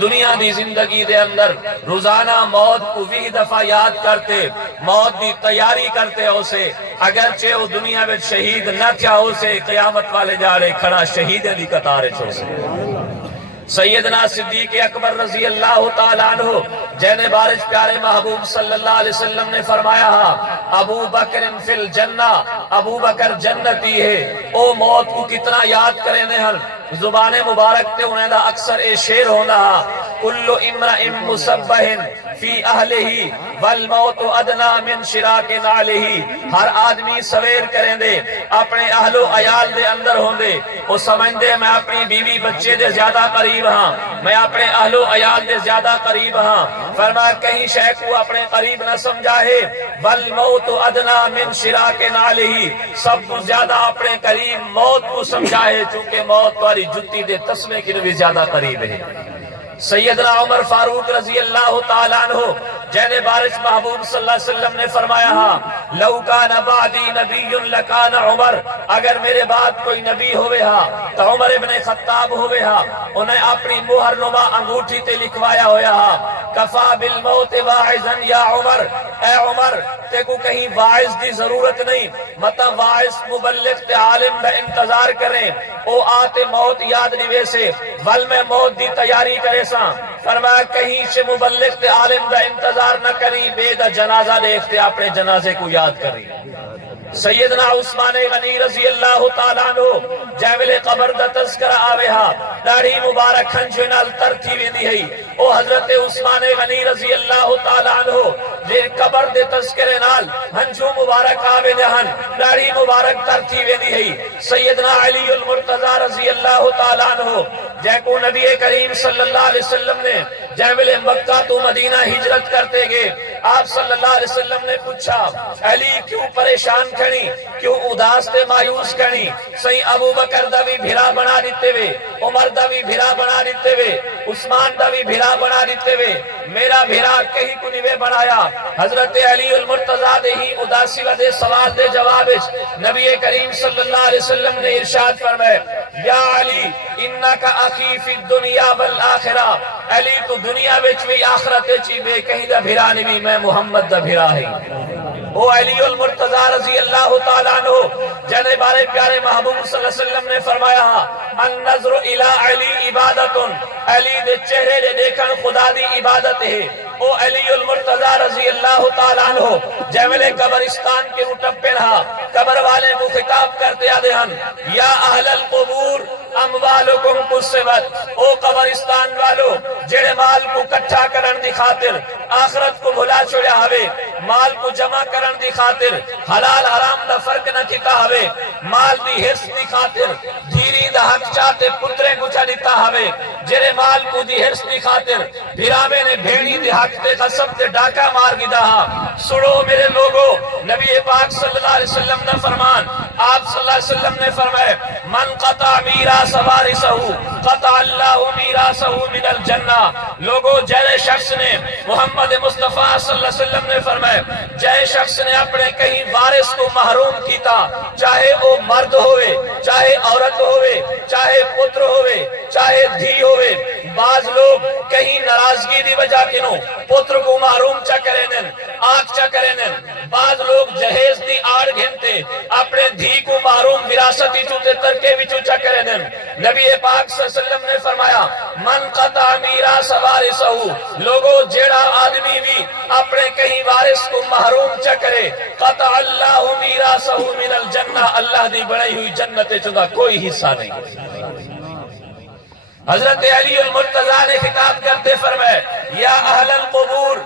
دنیا دی زندگی دے اندر روزانہ موت کو 20 دفعہ یاد کرتے، موت دی تیاری کرتے اسے، اگرچہ وہ دنیا میں شہید نہ تھیا اسے قیامت والے جارے کھڑا شہیدیں دی قطارے چھو سے۔ سیدنا صدیق اکبر رضی اللہ تعالیٰ عنہ جین بارش پیارے محبوب صلی اللہ علیہ وسلم نے فرمایا ابو بکر فی الجنہ، ابو بکر جنتی ہے۔ او موت کو کتنا یاد کریں ہر زبان مبارک تے انہیں دا اکثر اے شیر ہونا کل امرئ مصبح فی اہلہ والموت ادنا من شراک نعلہ۔ ہر آدمی سویر کریں دے اپنے اہل و عیال دے اندر ہوں دے، وہ سمجھ دے میں اپنی بیوی بچے دے زیادہ قریب ہاں، میں اپنے اہل و عیال دے زیادہ قریب ہاں۔ فرمایا کہیں شے کو اپنے قریب نہ سمجھا ہے، والموت ادنا من شراک نعلہ، سب کو زیادہ اپنے قریب موت کو سمجھا ہے، چونکہ موت والی جتی دے تسمے کی بھی زیادہ قریب ہے۔ سیدنا عمر فاروق رضی اللہ تعالیٰ عنہ جین بارش محبوب صلی اللہ علیہ وسلم نے فرمایا لو کان بعدی نبی لکان عمر، اگر میرے بعد کوئی نبی ہوئے تو عمر ابن خطاب ہوئے انہیں اپنی مہر نما انگوٹھی تے لکھوایا ہویا کفا بالموت واعظا یا عمر، اے عمر تے کو کہیں واعظ دی ضرورت نہیں، مطلب واعظ مبلغ تے عالم میں انتظار کریں، او آتے موت یاد نہیں سے ول میں موت دی تیاری کرے سا۔ فرمایا کہیں سے مبلغ تے عالم دا انتظار نہ کری، بے دا جنازہ دیکھتے اپنے جنازے کو یاد کری۔ سیدنا عثمان غنی رضی اللہ تعالیٰ عنہ جیویل قبر دا تذکرہ آوے داڑھی مبارک ہنجو نال ترتھی ویندی ہے، او حضرت عثمان غنی رضی اللہ تعالیٰ عنہ جے قبر دے تذکرے نال ہنجو مبارک آوے دہن داڑھی مبارک ترتھی ویندی ہے۔ سیدنا علی المرتضی رضی اللہ تعالیٰ عنہ جے کو نبی کریم صلی اللہ علیہ وسلم نے جیویل مکہ تو مدینہ ہجرت کرتے گئے، آپ صلی اللہ علیہ وسلم نے پوچھا علی کیوں پریشان کھڑی، کیوں اداس تے مایوس کھڑی؟ صحیح ابو بکر دا بھی بھیرا بنا دیتے وے، عمر دا بھی بھیرا بنا دیتے وے، عثمان دا بھی بھیرا بنا دیتے وے، میرا بھیرا کہیں کو نہیں بنایا۔ حضرت علی المرتضی دے ہی اداسی کا دے سوال دے جواب نبی کریم صلی اللہ علیہ وسلم نے ارشاد فرمائے یا علی انکا اخی فی الدنیا والآخرہ، علی تو دنیا بچ بھی آخرت چی بے کہیں دا بھیرا نہیں بھی، میں محمد دا بھیرا ہے۔ او علی المرتضی رضی اللہ تعالیٰ عنہ جنے بارے پیارے محبوب صلی اللہ علیہ وسلم نے فرمایا النظر الی علی عبادت، علی دے چہرے دے دیکھن خدا دی عبادت ہے۔ او علی المرتضی رضی اللہ تعالیٰ عنہ جیویلے قبرستان کے اٹھپے رہا، قبر والے کو خطاب کرتے آدھے ہن یا اہل القبور اموالکم قسمت، او قبرستان والو جڑے مال کو کٹھا کرن دی خاطر آخرت کو بھلا چھوڑیا ہوئے، مال کو جمع کرن دی خاطر حلال حرام دا فرق نہ کیتا ہوئے، مال دی حرص دی خاطر دھیری دا حق چاہتے پترے گچا دیتا ہوئے، جڑے مال کو دی حرص دی خاطر بھیراوے نے بھیڑی دی حق تے غصب تے ڈاکہ مار گدا سڑو میرے لوگو۔ نبی پاک صلی اللہ علیہ وسلم نے فرمان، آپ صلی اللہ علیہ وسلم نے فرمائے من قطع میراث وارثہ قطع اللہ میراثہ من الجنہ، لوگو جے شخص نے محمد مصطفیٰ صلی اللہ علیہ وسلم نے فرمائے جے شخص نے اپنے کہیں وارث کو محروم کیتا، چاہے وہ مرد ہوئے، چاہے عورت ہوئے، چاہے پتر ہوئے، چاہے دھی ہوئے، بعض لوگ کہیں ناراضگی دی وجہ کنوں پتر کو محروم چا کریں، آنکھ چا کریں، بعض لوگ جہیز دی آڑ گھنتے اپنے دھی کو محروم وراثتی چوتے ترکے وچو چا کریں۔ نبی پاک صلی اللہ علیہ وسلم نے فرمایا من قطع میراث وارثہ، لوگو جیڑا آدمی بھی اپنے کہیں وارث کو محروم چا کرے قطع اللہ میراثہ من الجنہ، اللہ دی بڑی ہوئی جنت چندہ کوئی حصہ نہیں۔ حضرت علی المرتضی نے خطاب کرتے فرمائے یا اہل القبور